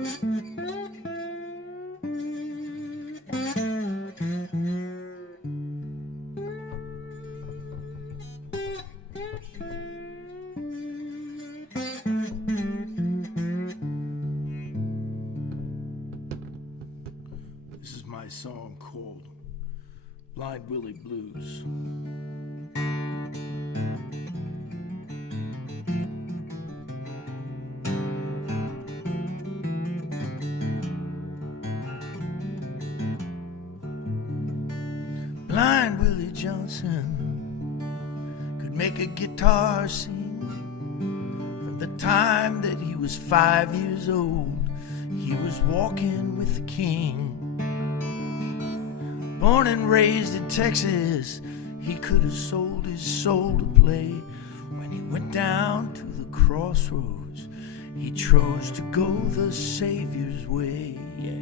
This is my song called Blind Willie Blues. Blind Willie Johnson could make a guitar sing. From the time that he was 5 years old, he was walking with the king. Born and raised in Texas, he could have sold his soul to play. When he went down to the crossroads, he chose to go the Savior's way. Yeah.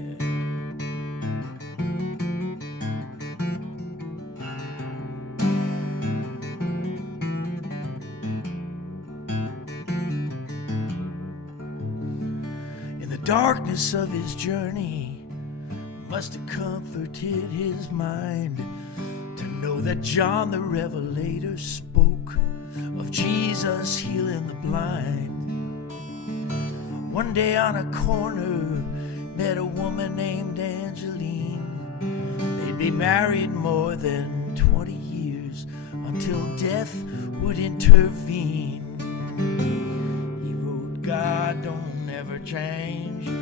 In the darkness of his journey, must have comforted his mind to know that John the Revelator spoke of Jesus healing the blind. One day on a corner, met a woman named Angeline. They'd be married more than 20 years until death would intervene. He wrote, God don't ever change you.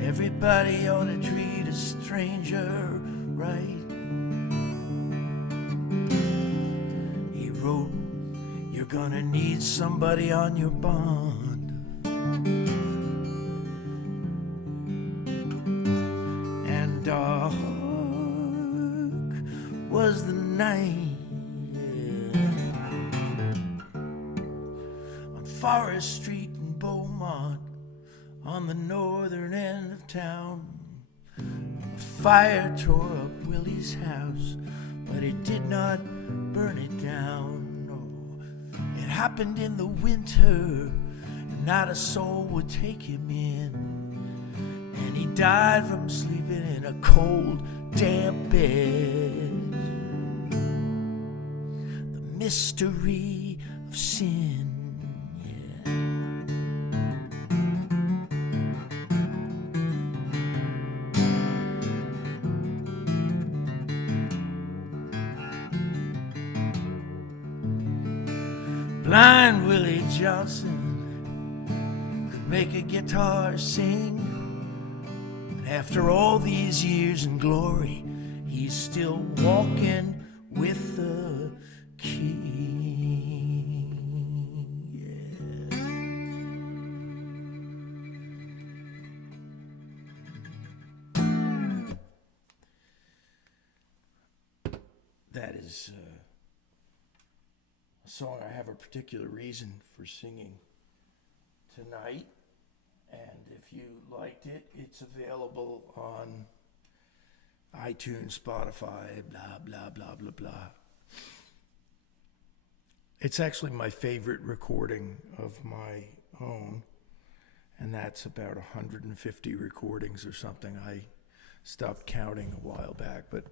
Everybody ought to treat a stranger right. He wrote, you're gonna need somebody on your bond. And dark was the night, on Forest Street in Beaumont, on the northern end of town. A fire tore up Willie's house, but it did not burn it down. No, it happened in the winter, and not a soul would take him in. And he died from sleeping in a cold, damp bed. The mystery of sin. Blind Willie Johnson could make a guitar sing. And after all these years in glory, he's still walking with the King. Yeah. That is song I have a particular reason for singing tonight, and if you liked it, it's available on iTunes, Spotify, blah blah blah blah blah. It's actually my favorite recording of my own, and that's about 150 recordings or something. I stopped counting a while back, but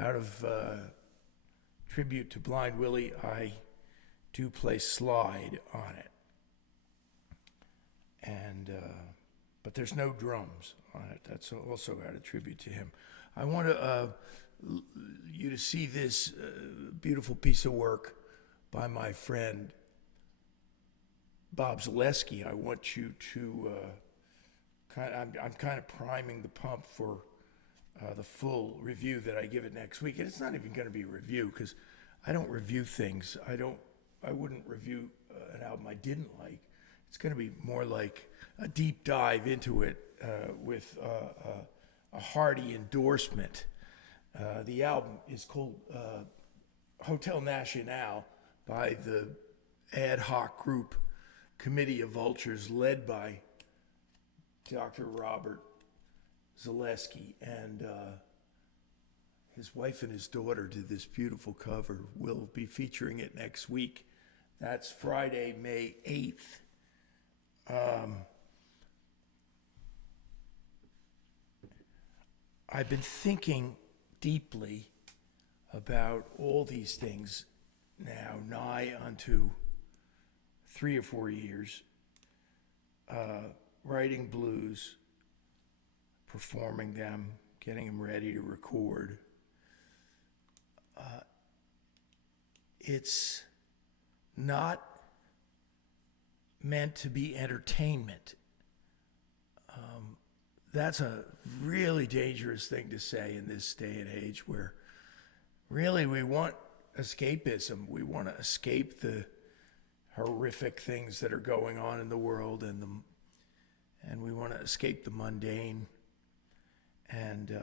out of tribute to Blind Willie, I do play slide on it, and but there's no drums on it. That's also out of tribute to him. I want you to see this beautiful piece of work by my friend Bob Zaleski. I want you to I'm kind of priming the pump for the full review that I give it next week. And it's not even going to be a review because I don't review things. I wouldn't review an album I didn't like. It's going to be more like a deep dive into it with a hearty endorsement. The album is called Hotel Nacional by the ad hoc group Committee of Vultures led by Dr. Robert Zaleski, and his wife and his daughter did this beautiful cover. We'll be featuring it next week. That's Friday, May 8th. I've been thinking deeply about all these things now, nigh unto 3 or 4 years, writing blues, performing them, getting them ready to record. It's not meant to be entertainment. That's a really dangerous thing to say in this day and age where really we want escapism. We want to escape the horrific things that are going on in the world and we want to escape the mundane and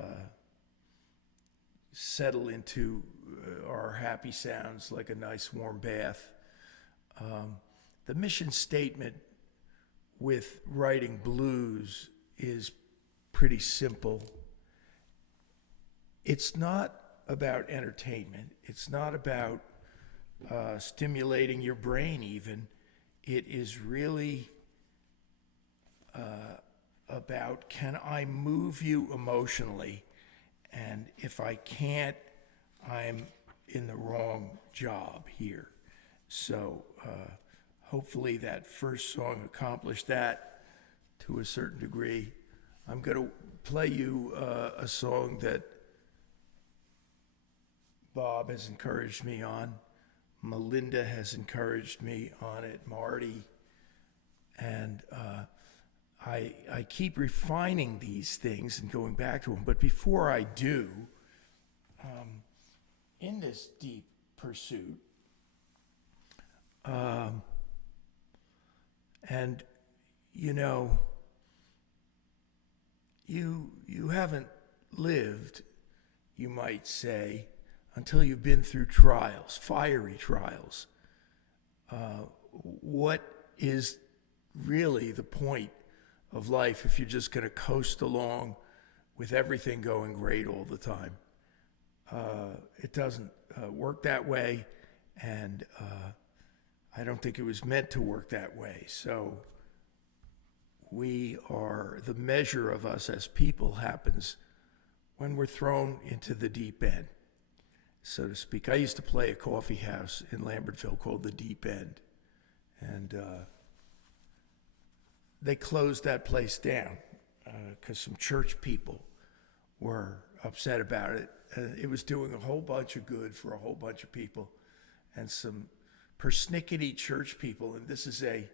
settle into our happy sounds like a nice warm bath. The mission statement with writing blues is pretty simple. It's not about entertainment. It's not about stimulating your brain even. It is really about, can I move you emotionally? And if I can't, I'm in the wrong job here. So hopefully that first song accomplished that to a certain degree. I'm going to play you a song that Bob has encouraged me on. Melinda has encouraged me on it, Marty. And I keep refining these things and going back to them. But before I do, in this deep pursuit, and you know, you haven't lived, you might say, until you've been through trials, fiery trials. What is really the point of life if you're just going to coast along with everything going great all the time? It doesn't work that way, and I don't think it was meant to work that way. So the measure of us as people happens when we're thrown into the deep end, so to speak. I used to play a coffee house in Lambertville called the Deep End, and they closed that place down because some church people were upset about it. It was doing a whole bunch of good for a whole bunch of people, and some persnickety church people, and this is a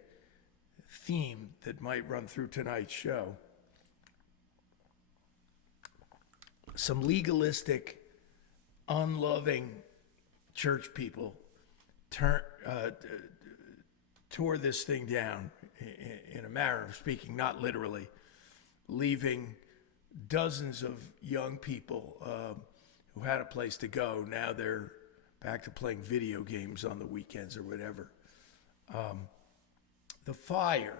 theme that might run through tonight's show. Some legalistic, unloving church people tore this thing down in a manner of speaking, not literally, leaving dozens of young people who had a place to go. Now they're back to playing video games on the weekends or whatever. The fire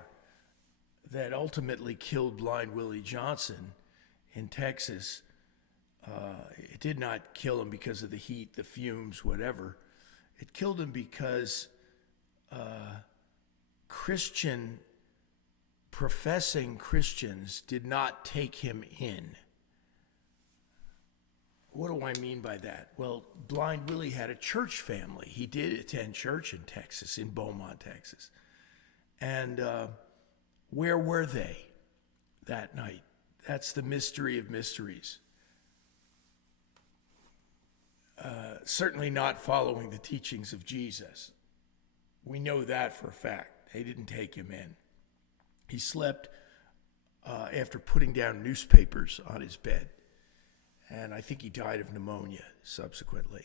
that ultimately killed Blind Willie Johnson in Texas, it did not kill him because of the heat, the fumes, whatever. It killed him because professing Christians did not take him in. What do I mean by that? Well, Blind Willie had a church family. He did attend church in Texas, in Beaumont, Texas. And where were they that night? That's the mystery of mysteries. Certainly not following the teachings of Jesus. We know that for a fact. They didn't take him in. He slept after putting down newspapers on his bed. And I think he died of pneumonia subsequently.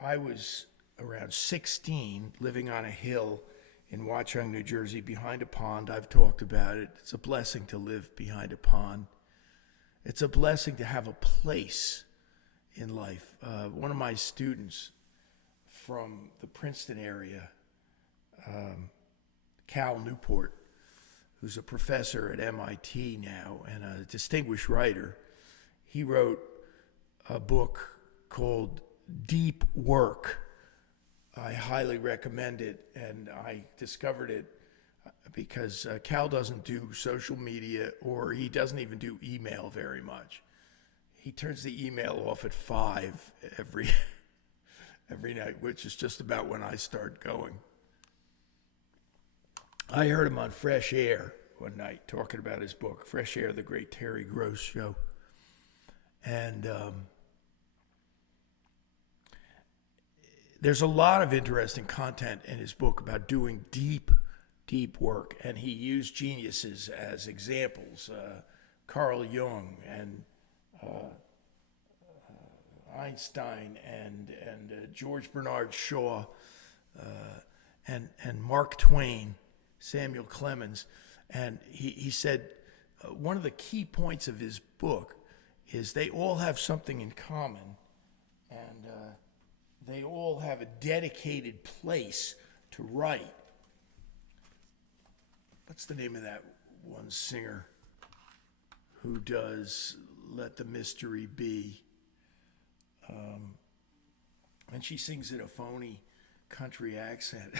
I was around 16, living on a hill in Watchung, New Jersey, behind a pond. I've talked about it. It's a blessing to live behind a pond. It's a blessing to have a place in life. One of my students from the Princeton area, Cal Newport, who's a professor at MIT now and a distinguished writer, he wrote a book called Deep Work, I highly recommend it, and I discovered it because Cal doesn't do social media, or he doesn't even do email very much. He turns the email off at 5 every night, which is just about when I start going. I heard him on Fresh Air one night talking about his book, Fresh Air, the great Terry Gross show. And there's a lot of interesting content in his book about doing deep work. And he used geniuses as examples, Carl Jung and Einstein and George Bernard Shaw and Mark Twain, Samuel Clemens. And he said one of the key points of his book is they all have something in common, and they all have a dedicated place to write. What's the name of that one singer who does Let the Mystery Be? And she sings in a phony country accent.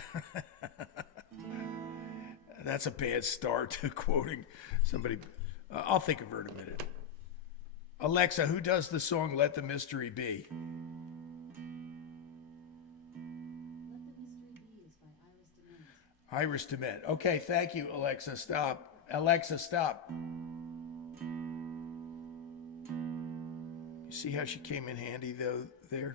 That's a bad start to quoting somebody. I'll think of her in a minute. Alexa, who does the song Let the Mystery Be? Let the Mystery Be is by Iris DeMent. Okay, thank you, Alexa. Stop. Alexa, stop. You see how she came in handy, though, there?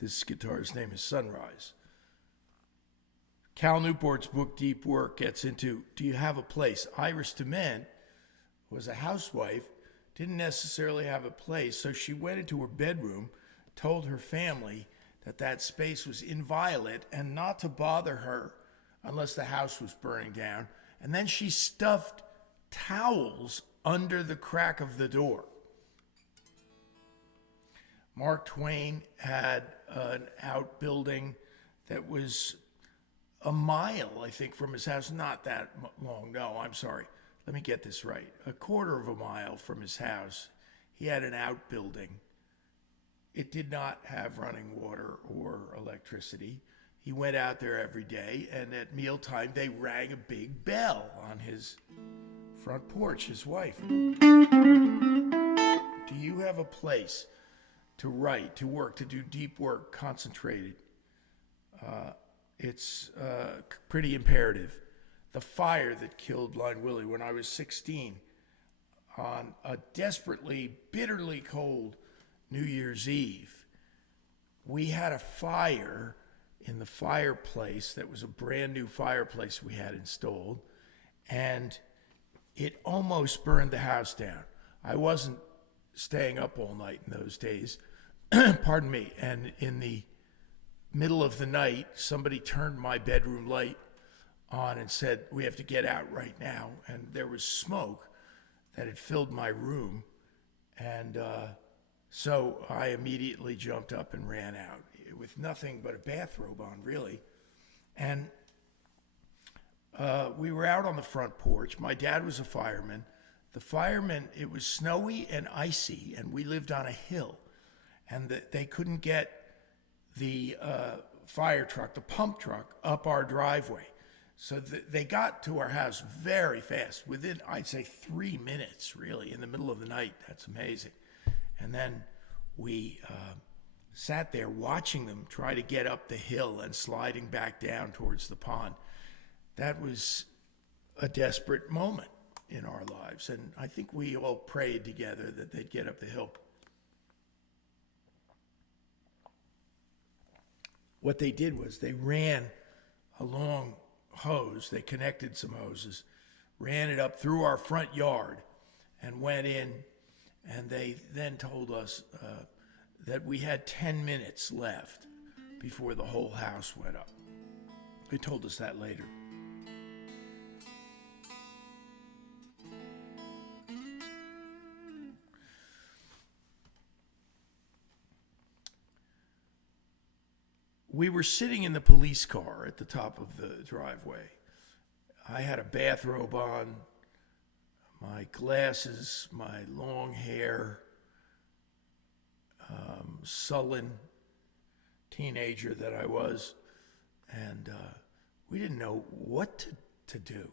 This guitar's name is Sunrise. Cal Newport's book, Deep Work, gets into, do you have a place? Iris DeMent was a housewife, didn't necessarily have a place, so she went into her bedroom, told her family that that space was inviolate and not to bother her unless the house was burning down. And then she stuffed towels under the crack of the door. Mark Twain had an outbuilding that was a mile, I think, from his house. Not that long. No, I'm sorry. Let me get this right. A quarter of a mile from his house, he had an outbuilding. It did not have running water or electricity. He went out there every day, and at mealtime, they rang a big bell on his front porch, his wife. Do you have a place to write, to work, to do deep work, concentrated? It's pretty imperative. The fire that killed Blind Willie when I was 16 on a desperately, bitterly cold New Year's Eve. We had a fire in the fireplace that was a brand new fireplace we had installed, and it almost burned the house down. I wasn't staying up all night in those days, pardon me, and in the middle of the night, somebody turned my bedroom light on and said, we have to get out right now. And there was smoke that had filled my room. And so I immediately jumped up and ran out with nothing but a bathrobe on, really. And we were out on the front porch. My dad was a fireman. The firemen, it was snowy and icy, and we lived on a hill. And they couldn't get the fire truck, the pump truck, up our driveway. So they got to our house very fast, within, I'd say, 3 minutes, really, in the middle of the night. That's amazing. And then we sat there watching them try to get up the hill and sliding back down towards the pond. That was a desperate moment in our lives. And I think we all prayed together that they'd get up the hill. What they did was they ran a long hose. They connected some hoses, ran it up through our front yard, and went in And they then told us that we had 10 minutes left before the whole house went up. They told us that later. We were sitting in the police car at the top of the driveway. I had a bathrobe on, my glasses, my long hair, sullen teenager that I was, and we didn't know what to do.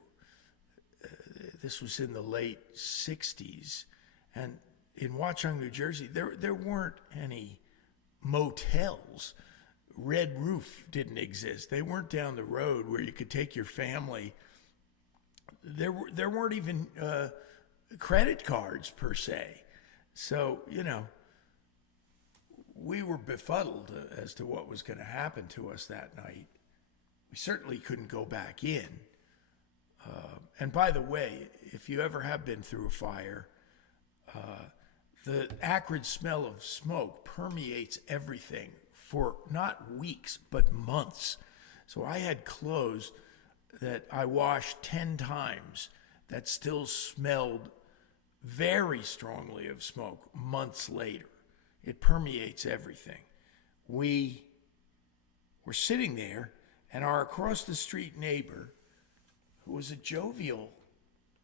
This was in the late 60s, and in Watchung, New Jersey, there weren't any motels. Red Roof didn't exist. They weren't down the road where you could take your family. There weren't even credit cards per se. So, we were befuddled as to what was going to happen to us that night. We certainly couldn't go back in. And by the way, if you ever have been through a fire, the acrid smell of smoke permeates everything for not weeks, but months. So I had clothes that I washed 10 times that still smelled very strongly of smoke months later. It permeates everything. We were sitting there, and our across the street neighbor, who was a jovial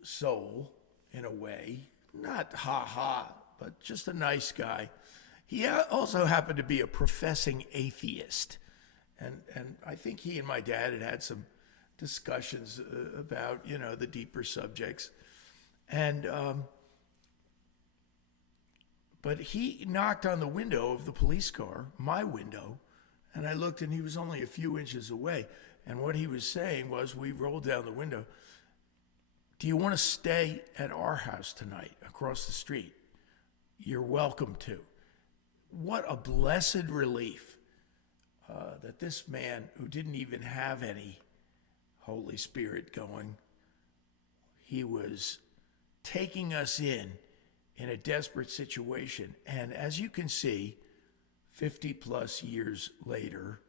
soul in a way, not ha-ha, but just a nice guy. He also happened to be a professing atheist. And I think he and my dad had some discussions about, the deeper subjects. And but he knocked on the window of the police car, my window, and I looked, and he was only a few inches away. And what he was saying was, we rolled down the window, "Do you want to stay at our house tonight across the street? You're welcome to." What a blessed relief that this man, who didn't even have any Holy Spirit going, he was taking us in a desperate situation. And as you can see, 50 plus years later,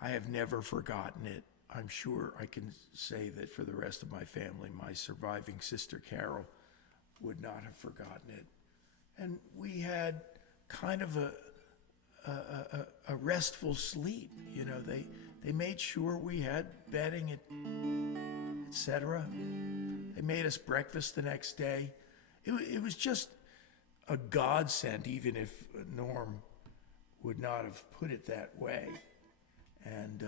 I have never forgotten it. I'm sure I can say that for the rest of my family, my surviving sister Carol would not have forgotten it. And we had kind of a restful sleep. They made sure we had bedding, etc. They made us breakfast the next day. It was just a godsend, even if Norm would not have put it that way. And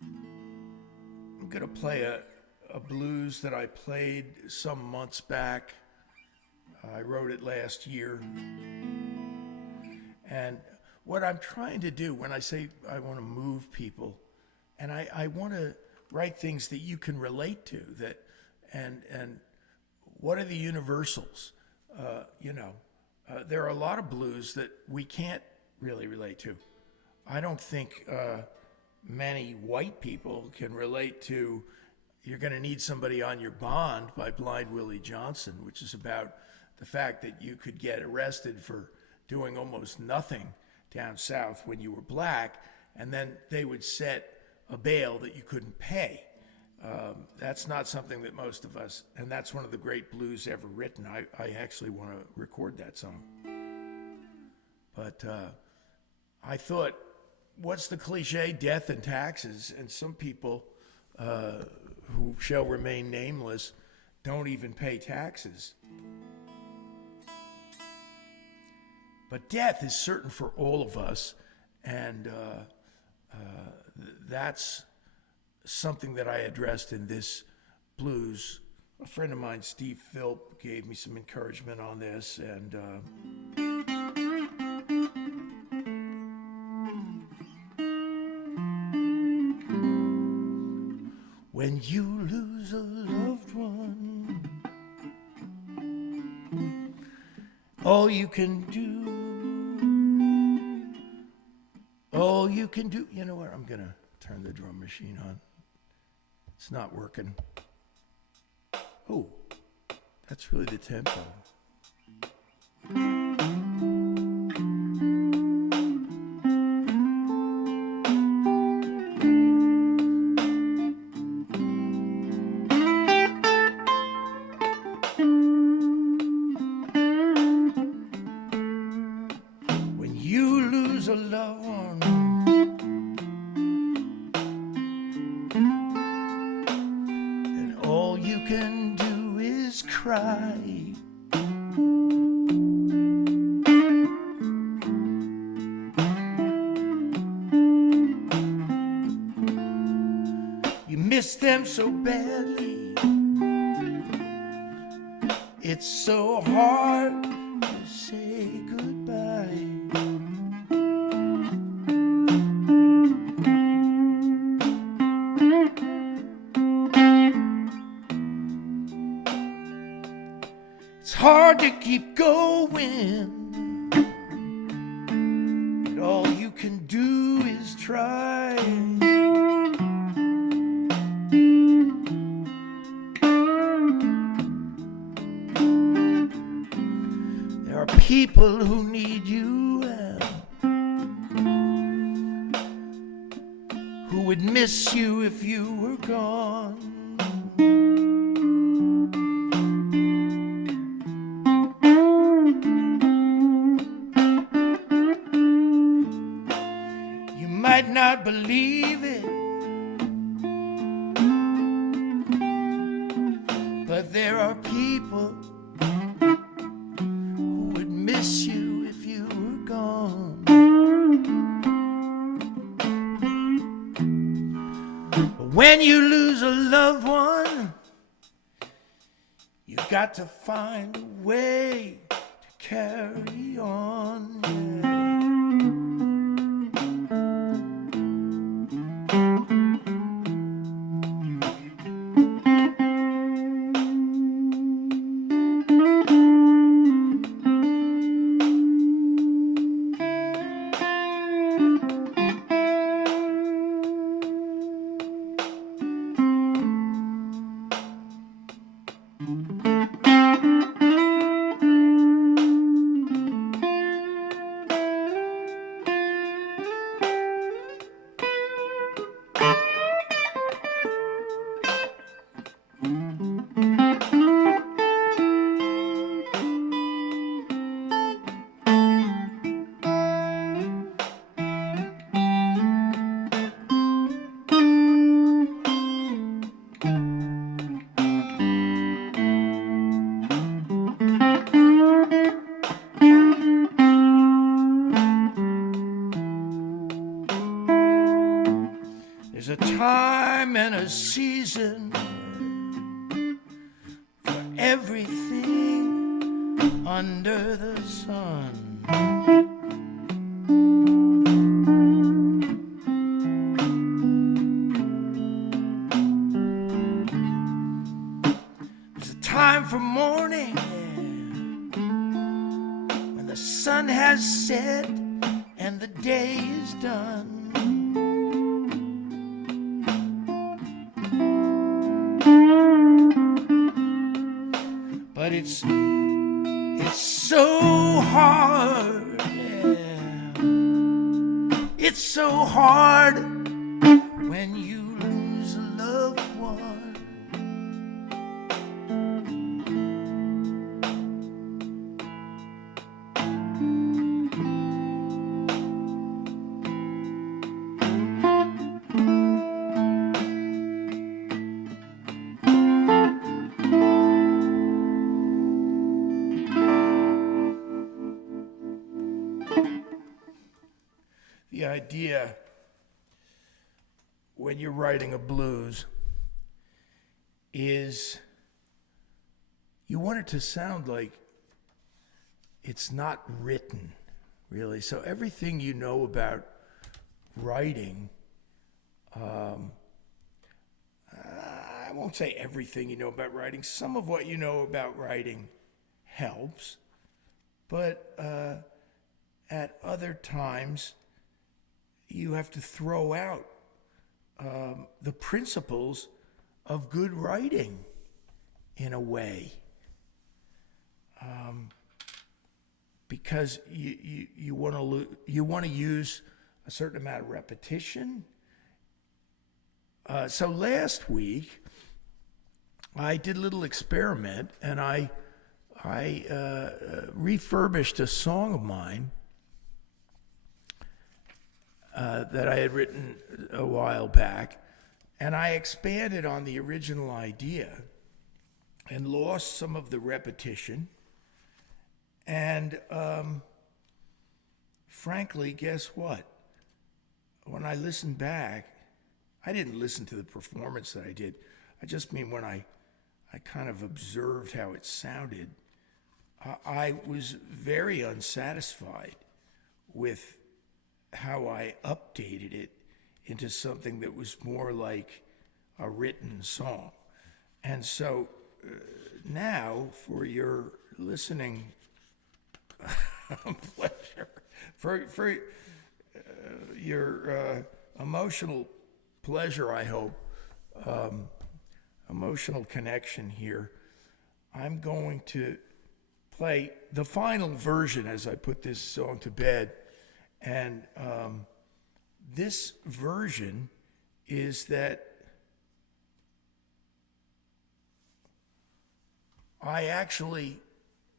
I'm going to play a blues that I played some months back. I wrote it last year. And what I'm trying to do when I say I want to move people, and I want to write things that you can relate to, and what are the universals? There are a lot of blues that we can't really relate to. I don't think many white people can relate to "You're Gonna Need Somebody on Your Bond" by Blind Willie Johnson, which is about the fact that you could get arrested for doing almost nothing down south when you were black, and then they would set a bail that you couldn't pay. That's not something that most of us, and that's one of the great blues ever written. I actually want to record that song. But I thought, what's the cliche? Death and taxes. And some people who shall remain nameless don't even pay taxes. But death is certain for all of us, and that's something that I addressed in this blues. A friend of mine, Steve Philp, gave me some encouragement on this, and when you lose a loved one, all you can do, you know what, I'm going to turn the drum machine on. It's not working. Oh, that's really the tempo. When you lose a loved one, and all you can do is cry. You miss them so badly, it's so hard to say goodbye. It's hard to keep going, but all you can do is try. There are people who need you, who would miss you if you were gone. You might not believe it, but there are people who would miss you if you were gone. But when you lose a loved one, you got to find a way to carry on. Yeah. There's a time and a season for everything under the sun. There's a time for mourning, when the sun has set and the day is done. But it's so hard, yeah. It's so hard when you lose a loved one. The idea when you're writing a blues is you want it to sound like it's not written, really. So everything you know about writing, I won't say everything you know about writing. Some of what you know about writing helps, but at other times, you have to throw out the principles of good writing. in a way. Because you want to use a certain amount of repetition. So last week I did a little experiment, and I refurbished a song of mine that I had written a while back, and I expanded on the original idea and lost some of the repetition. And frankly, guess what? When I listened back, I didn't listen to the performance that I did. I just mean when I kind of observed how it sounded, I was very unsatisfied with how I updated it into something that was more like a written song. And so now, for your listening pleasure, for your emotional pleasure, I hope, emotional connection here, I'm going to play the final version as I put this song to bed. And this version is that I actually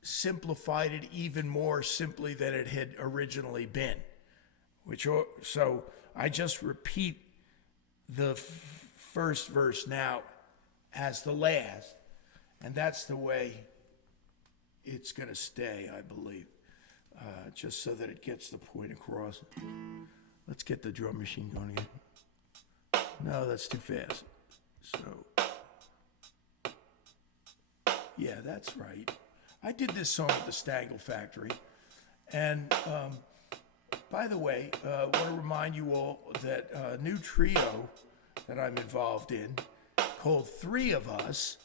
simplified it even more simply than it had originally been. So I just repeat the first verse now as the last, and that's the way it's going to stay, I believe, just so that it gets the point across. Let's get the drum machine going again. No, that's too fast. So, yeah, that's right. I did this song at the Stagel Factory. And by the way, I want to remind you all that a new trio that I'm involved in called Three of Us,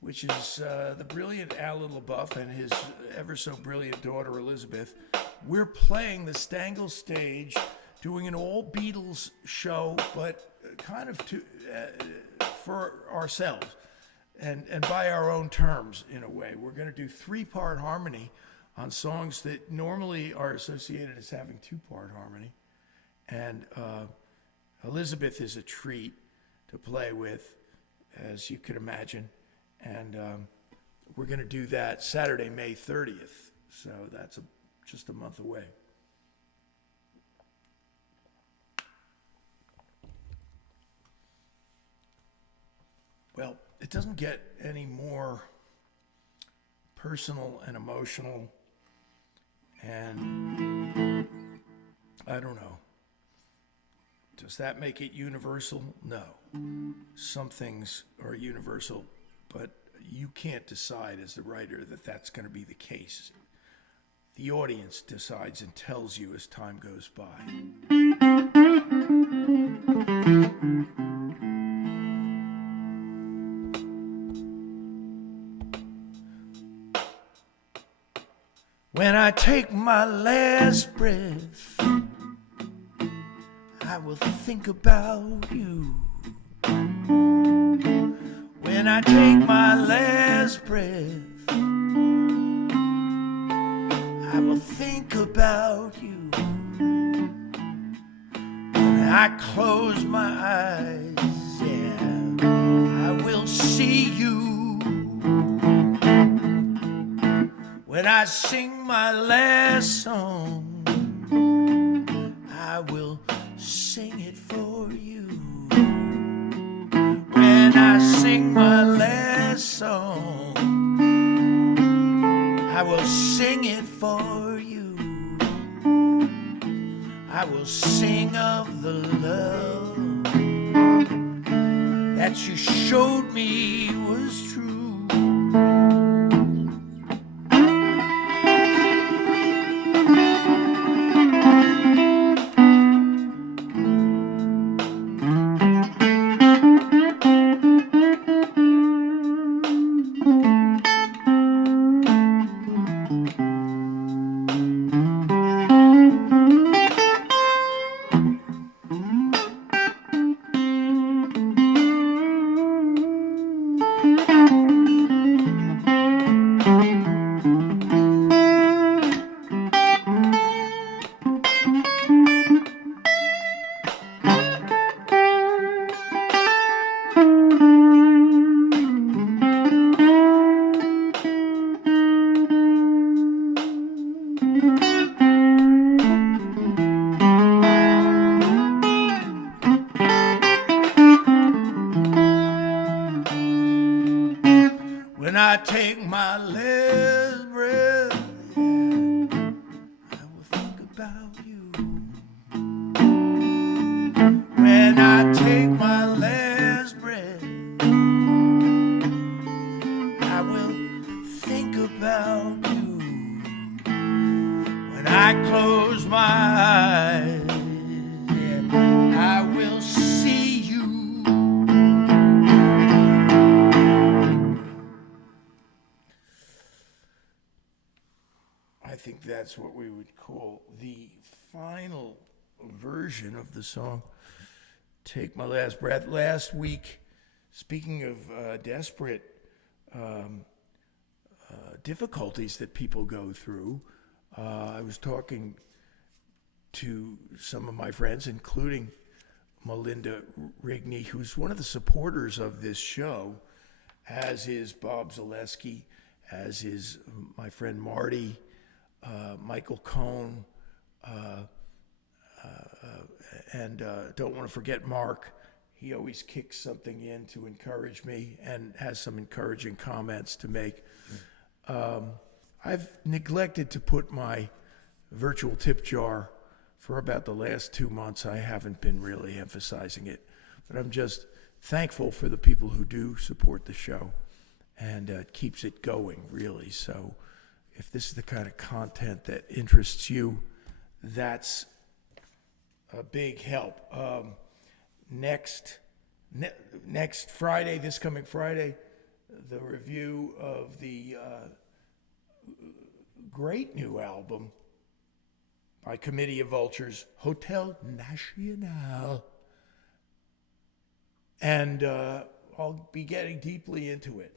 which is the brilliant Alan LaBeouf and his ever so brilliant daughter Elizabeth. We're playing the Stagel stage, doing an all Beatles show, but kind of for ourselves. And by our own terms, in a way. We're going to do 3-part harmony on songs that normally are associated as having 2-part harmony. And Elizabeth is a treat to play with, as you could imagine. And we're going to do that Saturday, May 30th. So that's just a month away. Well, it doesn't get any more personal and emotional, and I don't know. Does that make it universal? No. Some things are universal, but you can't decide as the writer that that's going to be the case. The audience decides and tells you as time goes by. When I take my last breath, I will think about you. When I take my last breath, I will think about you. When I close my eyes, yeah, I will see you. When I sing my last song, I will sing it for you. When I sing my last song, I will sing it for you. I will sing of the love that you showed me was true. about you. When I close my eyes, yeah, I will see you. I think that's what we would call the final version of the song, Take My Last Breath. Last week, speaking of desperate difficulties that people go through, I was talking to some of my friends, including Melinda Rigney, who's one of the supporters of this show, as is Bob Zaleski, as is my friend Marty, Michael Cohn, and don't want to forget Mark. He always kicks something in to encourage me and has some encouraging comments to make. I've neglected to put my virtual tip jar for about the last 2 months. I haven't been really emphasizing it, but I'm just thankful for the people who do support the show, and it keeps it going, really. So if this is the kind of content that interests you, that's a big help. Next Friday, this coming Friday, the review of the great new album by Committee of Vultures, Hotel Nacional. And I'll be getting deeply into it.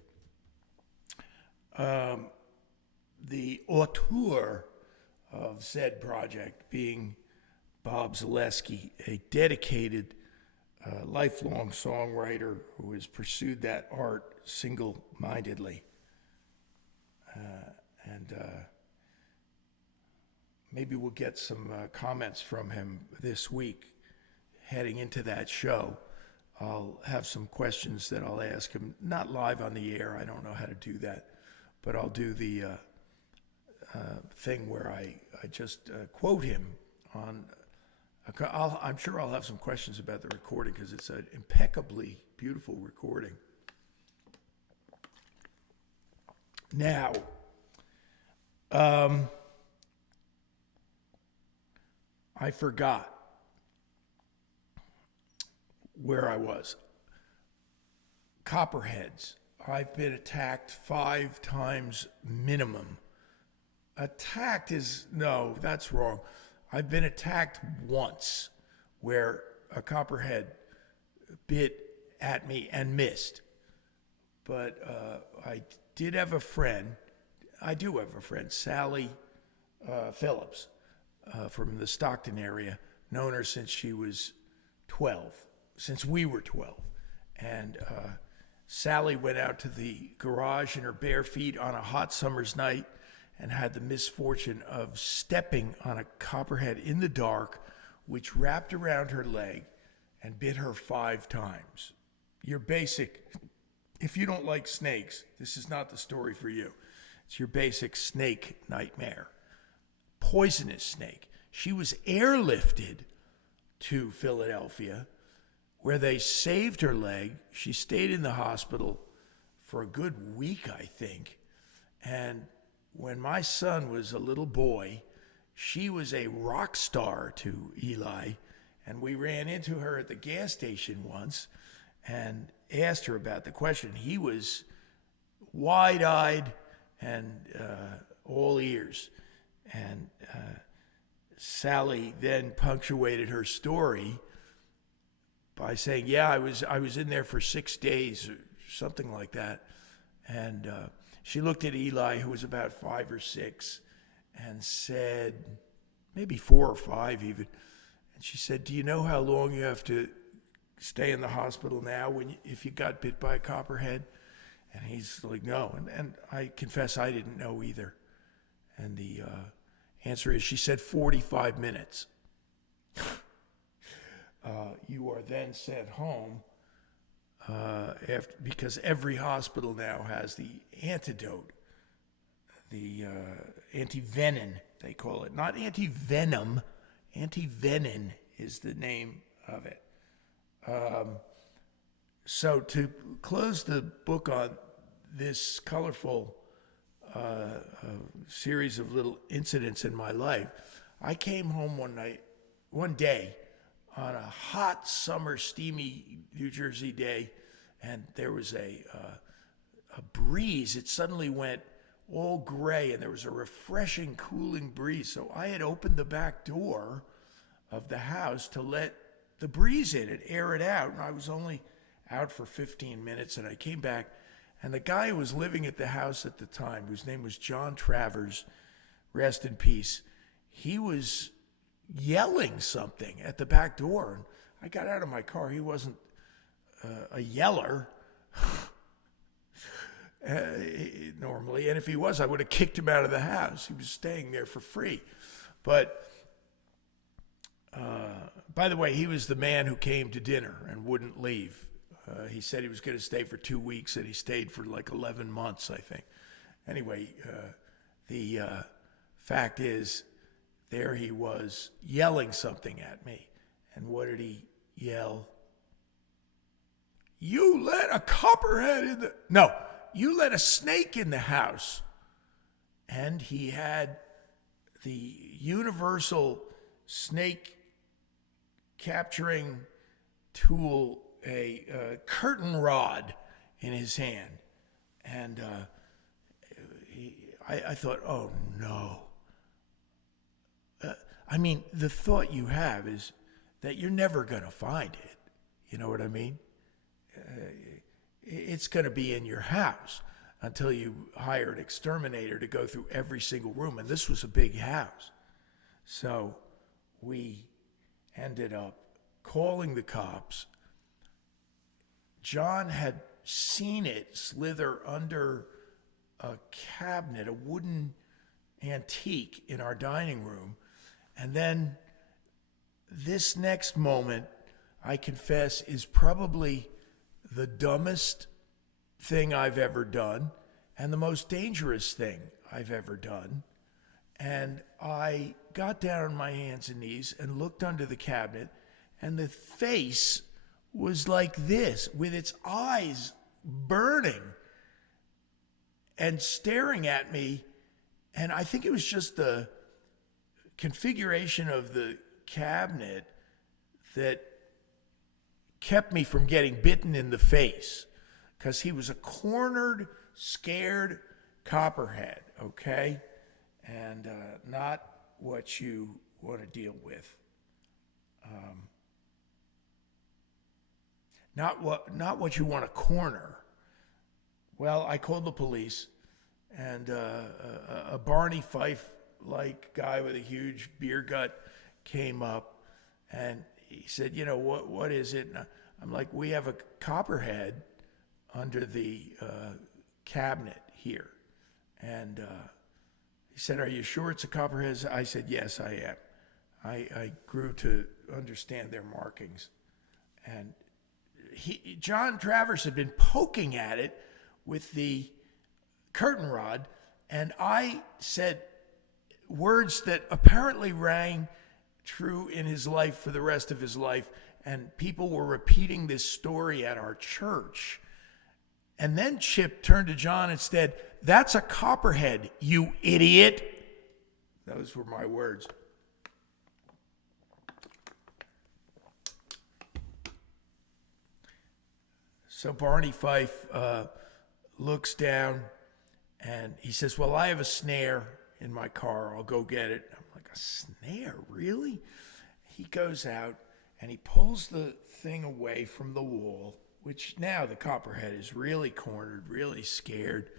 The auteur of said project being Bob Zaleski, a dedicated, lifelong songwriter who has pursued that art single-mindedly. And maybe we'll get some comments from him this week heading into that show. I'll have some questions that I'll ask him, not live on the air. I don't know how to do that, but I'll do the thing where I just quote him on. I'm sure I'll have some questions about the recording because it's an impeccably beautiful recording. Now, I forgot where I was. Copperheads. I've been attacked 5 times minimum. Attacked is, no, that's wrong. I've been attacked once where a copperhead bit at me and missed. But I do have a friend, Sally Phillips, from the Stockton area, known her since she was 12, since we were 12. And Sally went out to the garage in her bare feet on a hot summer's night and had the misfortune of stepping on a copperhead in the dark, which wrapped around her leg and bit her 5 times. Your basic, if you don't like snakes, this is not the story for you. It's your basic snake nightmare. Poisonous snake. She was airlifted to Philadelphia, where they saved her leg. She stayed in the hospital for a good week, I think. And when my son was a little boy, she was a rock star to Eli, and we ran into her at the gas station once and asked her about the question. He was wide-eyed and all ears. And Sally then punctuated her story by saying, yeah, I was in there for 6 days or something like that. And she looked at Eli, who was about 5 or 6, and said, maybe 4 or 5 even. And she said, do you know how long you have to stay in the hospital now if you got bit by a copperhead? And he's like, no. And I confess I didn't know either. And the answer is, she said 45 minutes. You are then sent home because every hospital now has the antidote, the antivenin, they call it. Not antivenom, antivenin is the name of it. So to close the book on this colorful series of little incidents in my life. I came home one day, on a hot summer, steamy New Jersey day, and there was a breeze. It suddenly went all gray, and there was a refreshing, cooling breeze. So I had opened the back door of the house to let the breeze in and air it out. And I was only out for 15 minutes, and I came back, and the guy who was living at the house at the time, whose name was John Travers, rest in peace, he was yelling something at the back door. And I got out of my car. He wasn't a yeller normally, and if he was, I would have kicked him out of the house. He was staying there for free. But by the way, he was the man who came to dinner and wouldn't leave. He said he was going to stay for 2 weeks, and he stayed for like 11 months, I think. Anyway, the fact is, there he was yelling something at me. And what did he yell? You let a copperhead in the... No, you let a snake in the house. And he had the universal snake capturing tool, a curtain rod, in his hand. And I thought, oh no. I mean, the thought you have is that you're never going to find it. You know what I mean? It's going to be in your house until you hire an exterminator to go through every single room. And this was a big house. So we ended up calling the cops. John had seen it slither under a cabinet, a wooden antique in our dining room. And then this next moment, I confess, is probably the dumbest thing I've ever done and the most dangerous thing I've ever done. And I got down on my hands and knees and looked under the cabinet, and the face was like this, with its eyes burning and staring at me. And I think it was just the configuration of the cabinet that kept me from getting bitten in the face, because he was a cornered, scared copperhead, okay? And not what you want to deal with. Not what you want to corner. Well, I called the police, and a Barney Fife-like guy with a huge beer gut came up, and he said, you know, what is it? And I'm like, we have a copperhead under the cabinet here. And he said, are you sure it's a copperhead? I said, yes, I am. I grew to understand their markings. And John Travers had been poking at it with the curtain rod, and I said words that apparently rang true in his life for the rest of his life, and people were repeating this story at our church. And then Chip turned to John and said, that's a copperhead, you idiot. Those were my words. So Barney Fife looks down, and he says, well, I have a snare in my car. I'll go get it. I'm like, a snare? Really? He goes out, and he pulls the thing away from the wall, which now the copperhead is really cornered, really scared.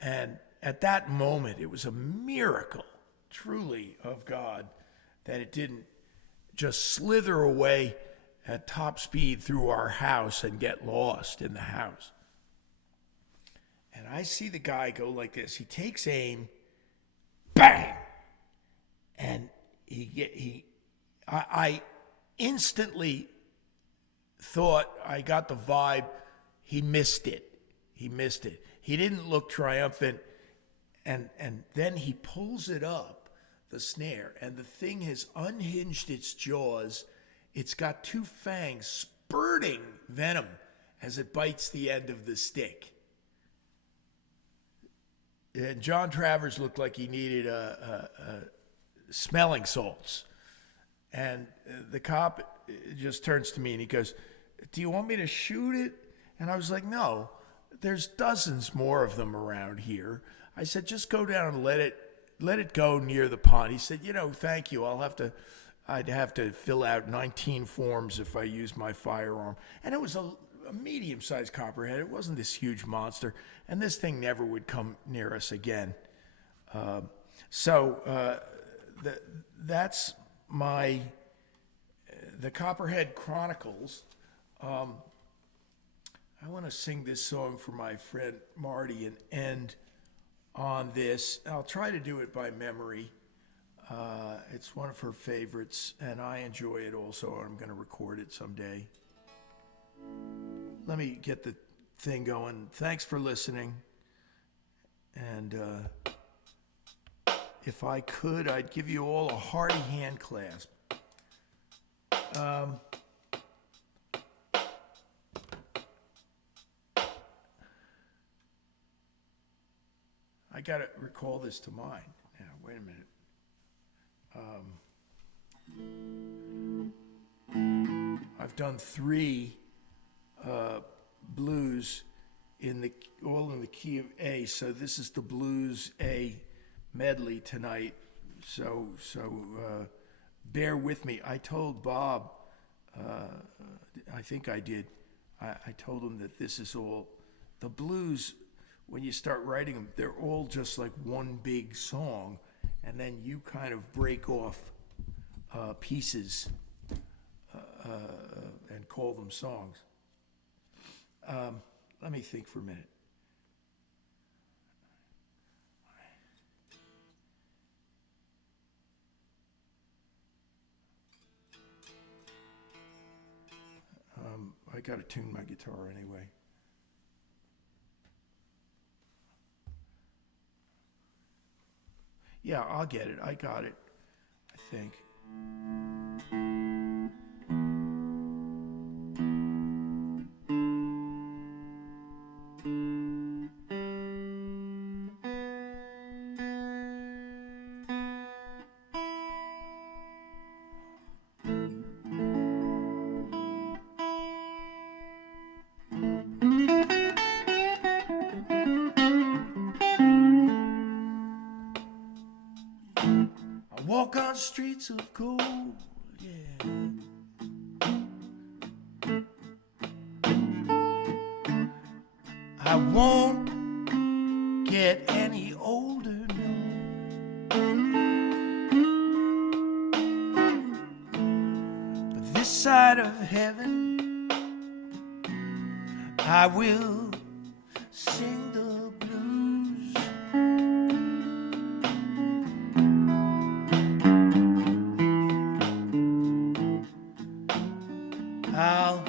And at that moment, it was a miracle, truly, of God, that it didn't just slither away at top speed through our house and get lost in the house. And I see the guy go like this. He takes aim, bang, and I instantly thought, I got the vibe, he missed it. He missed it. He didn't look triumphant, and then he pulls it up, the snare, and the thing has unhinged its jaws. It's got two fangs spurting venom as it bites the end of the stick. John Travers looked like he needed smelling salts. And the cop just turns to me and he goes, "Do you want me to shoot it?" And I was like, "No, there's dozens more of them around here." I said, "Just go down and let it go near the pond." He said, "Thank you. I'd have to fill out 19 forms if I use my firearm." And it was a medium-sized copperhead. It wasn't this huge monster. And this thing never would come near us again. That's the Copperhead Chronicles. I want to sing this song for my friend Marty and end on this. I'll try to do it by memory. It's one of her favorites, and I enjoy it also. I'm going to record it someday. Let me get the thing going. Thanks for listening. And if I could, I'd give you all a hearty hand clasp. I got to recall this to mind. Now, wait a minute. I've done 3 blues all in the key of A, so this is the blues A medley tonight. So bear with me. I told Bob, I think I did. I told him that this is all the blues. When you start writing them, they're all just like one big song, and then you kind of break off pieces and call them songs. Let me think for a minute. I got to tune my guitar anyway. Yeah, I'll get it. I got it, I think. Walk on streets of gold, yeah. I won't get any older, no. But this side of heaven, I will sing the blues. I'll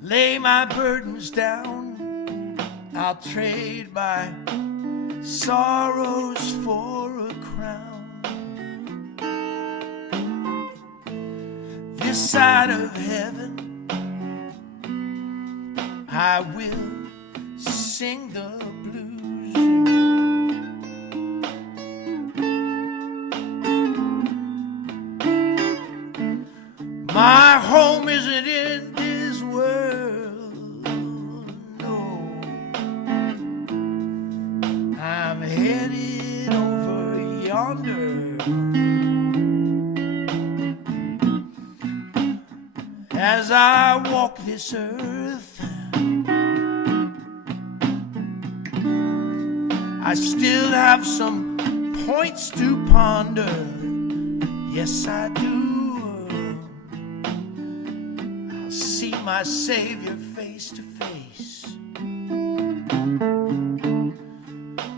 lay my burdens down. I'll trade my sorrows for a crown. This side of heaven, I will sing the blues. My home isn't in this world, no. I'm headed over yonder. As I walk this earth, I still have some points to ponder. Yes, I do. I'll see my Savior face to face.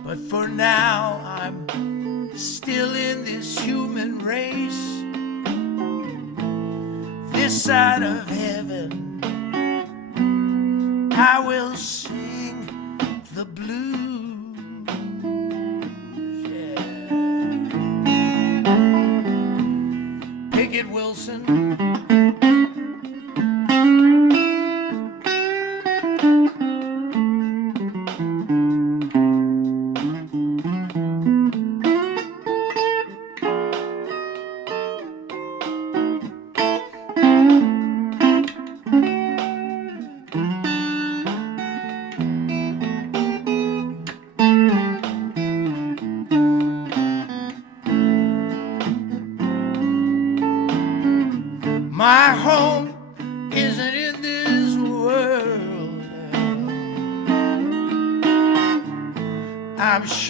But for now, I'm still in this human race. This side of heaven, I will sing the blues. Yeah. Pickett Wilson.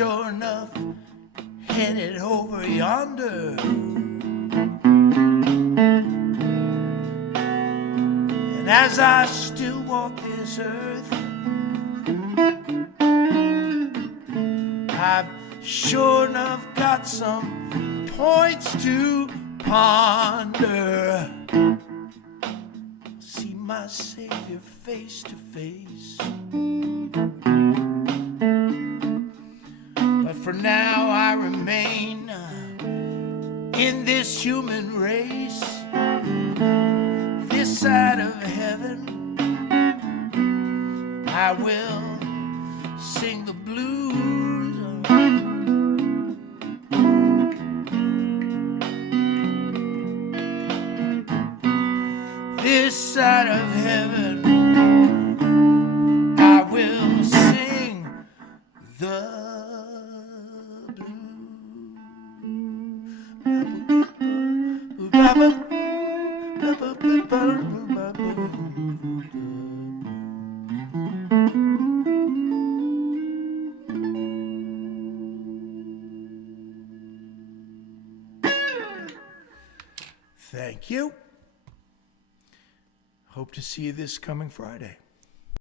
sure enough headed over yonder. And as I still walk this earth, I've sure enough got some points to ponder. See my Savior face to face. But for now I remain in this human race, this side of heaven. I will sing the blues. This side of heaven, I will sing the Thank you. Hope to see you this coming Friday.